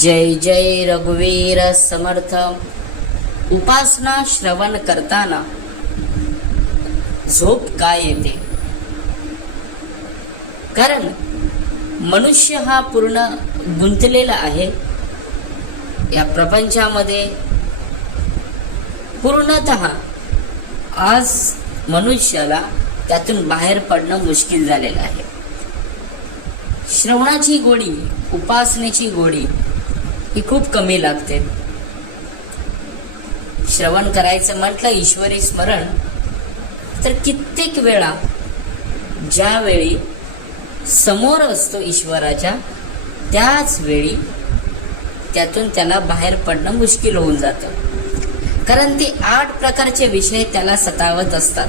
जय जय रघुवीर समर्थ। उपासना श्रवण करताना झोप काय येते? कारण मनुष्य हा पूर्ण गुंतलेला आहे या प्रपंचामध्ये। पूर्णतः आज मनुष्याला त्यातून बाहेर पडणं मुश्किल झालेलं आहे। श्रवणाची गोडी, उपासनेची गोडी ही खूप कमी लागते। श्रवण करायचं म्हटलं ईश्वरी स्मरण, तर कित्येक वेळा ज्यावेळी समोर असतो ईश्वराच्या, त्याच वेळी त्यातून त्याला बाहेर पडणं मुश्किल होऊन जातं। कारण ते 8 प्रकारचे विषय त्याला सतावत असतात।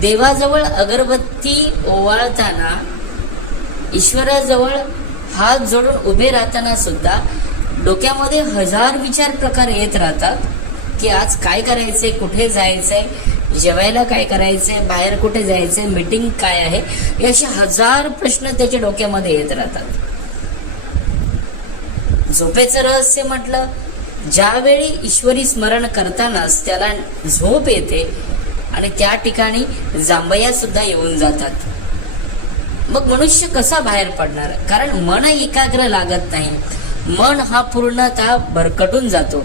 देवाजवळ अगरबत्ती ओवाळताना, ईश्वराजवळ हात जोडून उभे राहताना सुद्धा डोक्यामध्ये 1000 विचार प्रकार येत राहतात की आज काय करायचंय, कुठे जायचंय, जेवायला काय करायचंय, बाहेर कुठे जायचंय, मीटिंग काय आहे, असे 1000 प्रश्न त्याच्या डोक्यामध्ये येत राहतात। झोपेचं रहस्य म्हटलं, ज्यावेळी ईश्वरी स्मरण करतानाच त्याला झोप येते आणि त्या ठिकाणी जांभया सुद्धा येऊन जातात। मग मनुष्य कसा बाहेर पडणार? कारण मन एकाग्र लागत नाही, मन हा पूर्णतः भरकटून जातो।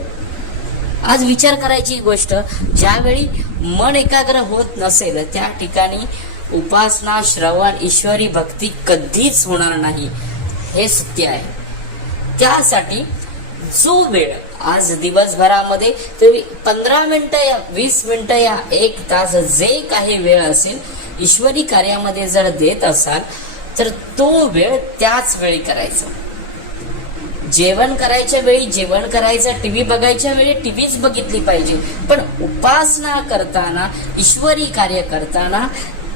आज विचार करायची गोष्ट, ज्यावेळी मन एकाग्र होत नसेल त्या ठिकाणी उपासना, श्रवण, ईश्वरी भक्ती कधीच होणार नाही, हे सत्य आहे। त्यासाठी जो वेळ आज दिवसभरामध्ये 15 मिनिटं या 20 मिनिटं या 1 तास जे काही वेळ असेल ईश्वरी कार्यामध्ये जर देत असाल तर तो वेळ त्याच वेळी करायचा। जेवण करायच्या वेळी जेवण करायचं, टीव्ही बघायच्या वेळी टीव्हीच बघितली पाहिजे, पण उपासना करताना, ईश्वरी कार्य करताना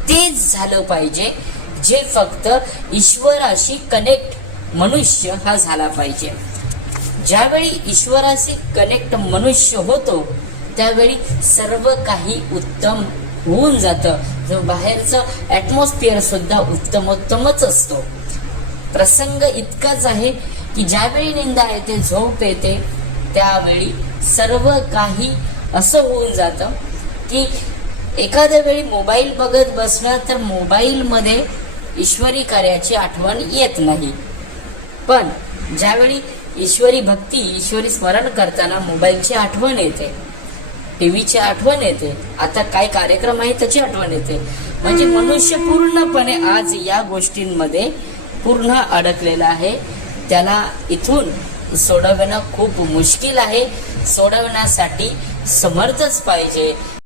तेच झालं पाहिजे जे फक्त ईश्वराशी कनेक्ट मनुष्य हा झाला पाहिजे। ज्यावेळी ईश्वराशी कनेक्ट मनुष्य होतो त्यावेळी सर्व काही उत्तम होऊन जातं। जो बाहेरचं ॲटमॉस्फिअर सुद्धा उत्तमोत्तमच असतो। प्रसंग इतकाच आहे की ज्यावेळी निंदा येते, झोप येते, त्यावेळी सर्व काही असं होऊन जातं की एखाद्या वेळी मोबाईल बघत बसलं तर मोबाईलमध्ये ईश्वरी कार्याची आठवण येत नाही, पण ज्यावेळी ईश्वरी भक्ती, ईश्वरी स्मरण करताना मोबाईलची आठवण येते, टीव्हीची आठवण येते, आता काय कार्यक्रम आहे त्याची आठवण येते। म्हणजे मनुष्य पूर्णपणे आज या गोष्टींमध्ये पूर्ण अडकलेला आहे। त्याला इथून सोडवणं खूप मुश्किल आहे। सोडवण्यासाठी समर्थच पाहिजे।